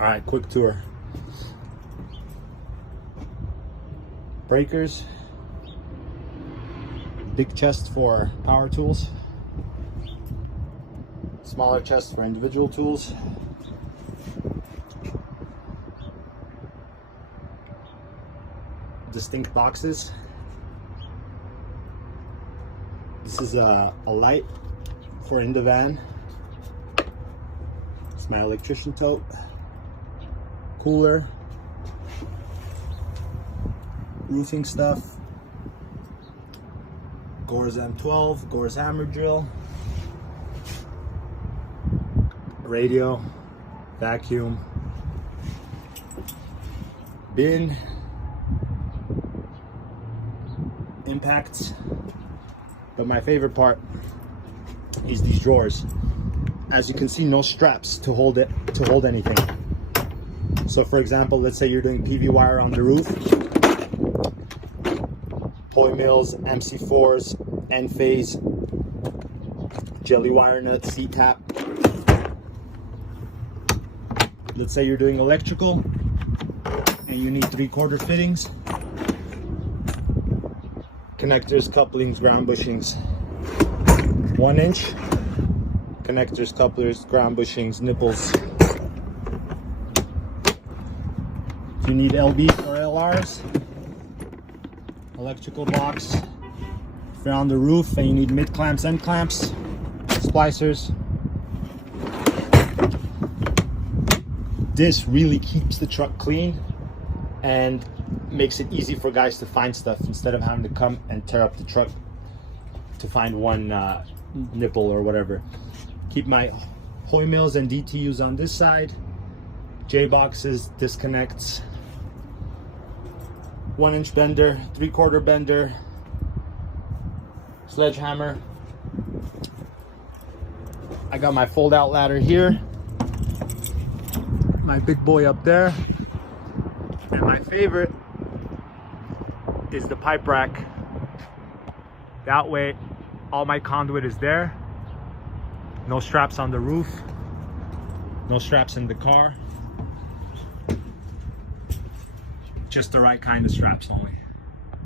All right, quick tour. Breakers, big chest for power tools, smaller chest for individual tools. Distinct boxes. This is a light for in the van. It's my electrician tote. Cooler. Roofing stuff. Gore's M12, Gore's hammer drill. Radio, vacuum, bin, impacts. But my favorite part is these drawers. As you can see, no straps to hold anything. So for example, let's say you're doing PV wire on the roof, poi mills, MC4s, end phase, jelly wire nuts, C-tap. Let's say you're doing electrical and you need 3/4 fittings, connectors, couplings, ground bushings, 1 inch, connectors, couplers, ground bushings, nipples. If you need LBs or LRs, electrical box. If you're on the roof and you need mid clamps, end clamps, splicers. This really keeps the truck clean and makes it easy for guys to find stuff instead of having to come and tear up the truck to find one nipple or whatever. Keep my poi mills and DTUs on this side, J boxes, disconnects, 1 inch bender, 3/4 bender, sledgehammer. I got my fold out ladder here, my big boy up there, and my favorite is the pipe rack. That way all my conduit is there. No straps on the roof, no straps in the car, just the right kind of straps only.